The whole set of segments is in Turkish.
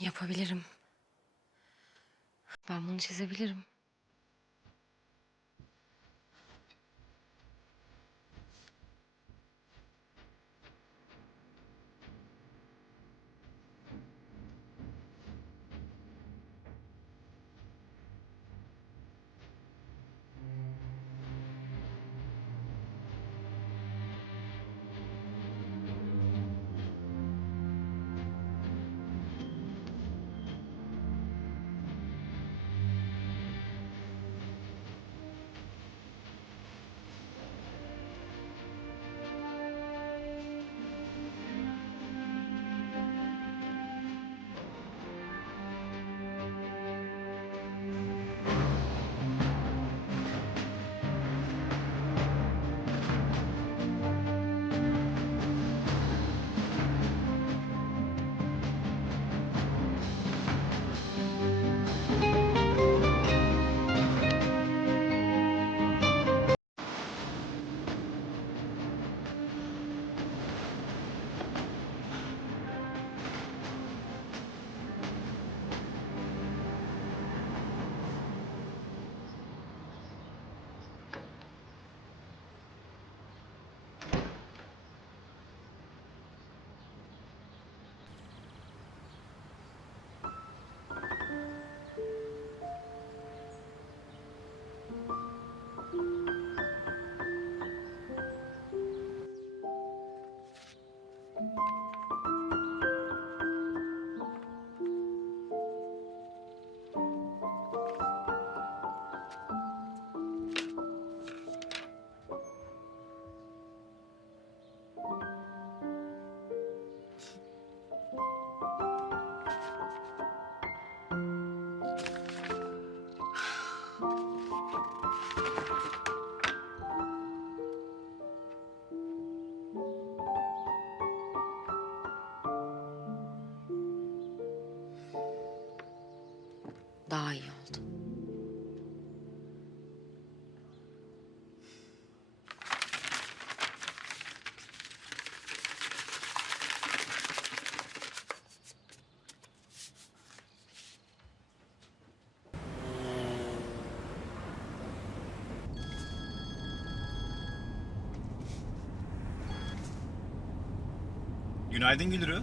Yapabilirim. Ben bunu çizebilirim. Daha iyi oldu. Günaydın Gülürü.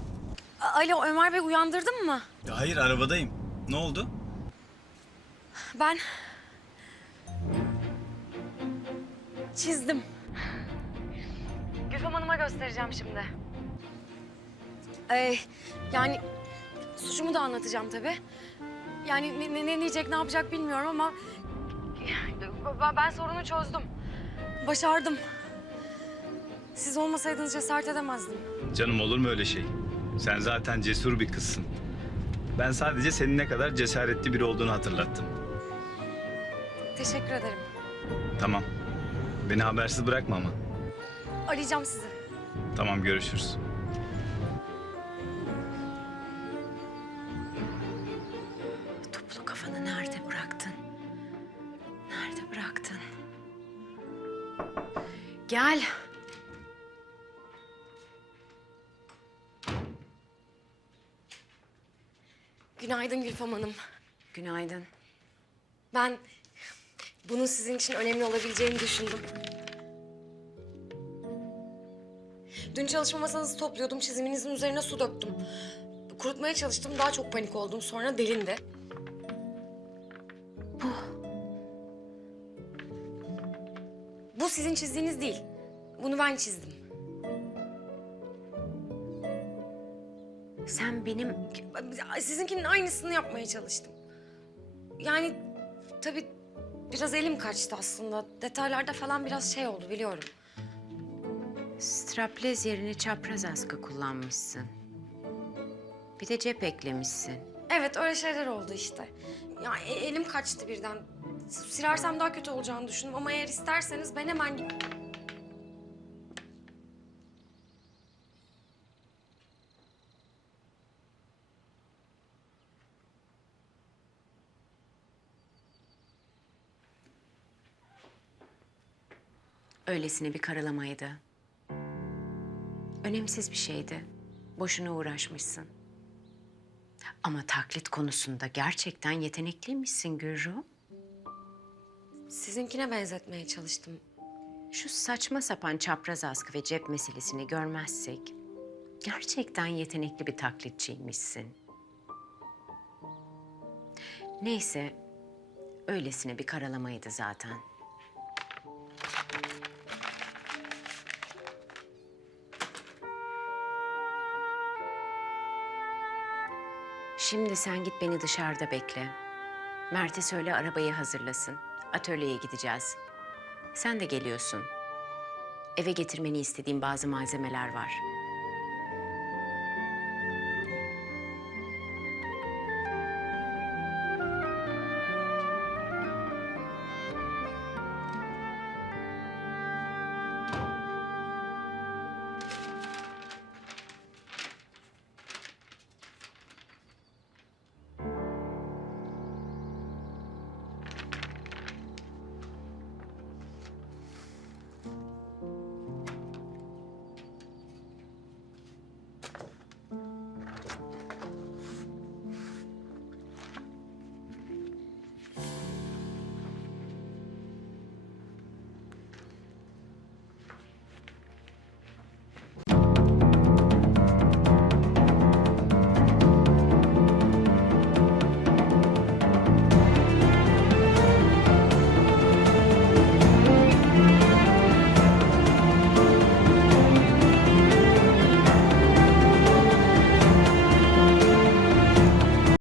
Alo Ömer Bey uyandırdın mı? Hayır arabadayım. Ne oldu? Ben... Çizdim. Gülfem Hanım'a göstereceğim şimdi. Ee, yani suçumu da anlatacağım tabii. Yani ne, ne, ne diyecek, ne yapacak bilmiyorum ama... Ben, ben sorunu çözdüm. Başardım. Siz olmasaydınız cesaret edemezdim. Canım olur mu öyle şey? Sen zaten cesur bir kızsın. Ben sadece senin ne kadar cesaretli biri olduğunu hatırlattım. Teşekkür ederim. Tamam. Beni habersiz bırakma ama. Arayacağım sizi. Tamam görüşürüz. Toplu kafanı nerede bıraktın? Nerede bıraktın? Gel. Günaydın Gülfem Hanım. Günaydın. Ben bunun sizin için önemli olabileceğini düşündüm. Dün çalışma masanızı topluyordum. Çiziminizin üzerine su döktüm. Kurutmaya çalıştım. Daha çok panik oldum. Sonra delindi. Bu. Bu sizin çizdiğiniz değil. Bunu ben çizdim. Sen benim Sizinkinin aynısını yapmaya çalıştım. Yani tabii biraz elim kaçtı aslında. Detaylarda falan biraz şey oldu biliyorum. straplez yerine çapraz askı kullanmışsın. Bir de cep eklemişsin. Evet öyle şeyler oldu işte. Ya e- elim kaçtı birden. Silersem daha kötü olacağını düşündüm ama eğer isterseniz ben hemen... Öylesine bir karalamaydı. Önemsiz bir şeydi. Boşuna uğraşmışsın. Ama taklit konusunda gerçekten yetenekliymişsin Gürru. Sizinkine benzetmeye çalıştım. Şu saçma sapan çapraz askı ve cep meselesini görmezsek... ...gerçekten yetenekli bir taklitçiymişsin. Neyse, öylesine bir karalamaydı zaten. Şimdi sen git beni dışarıda bekle. Mert'e söyle arabayı hazırlasın. Atölyeye gideceğiz. Sen de geliyorsun. Eve getirmeni istediğim bazı malzemeler var.